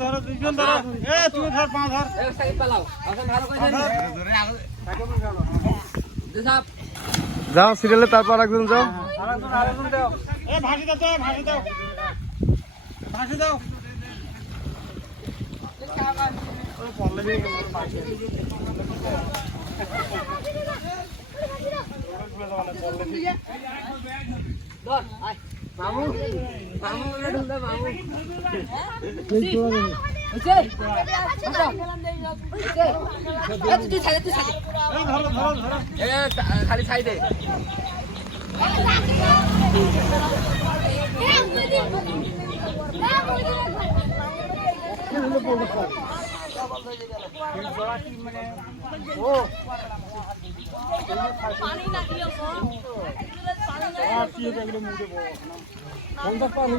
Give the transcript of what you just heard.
ধরো দুইজন ধরো এ তুমি ধর পা ধর যাও সিরিয়ালে তারপর একজন যাও এ ভাসি দাও তো ভাসি দাও মামু মামু ঢুলদা মামু খালি সাইডে পানি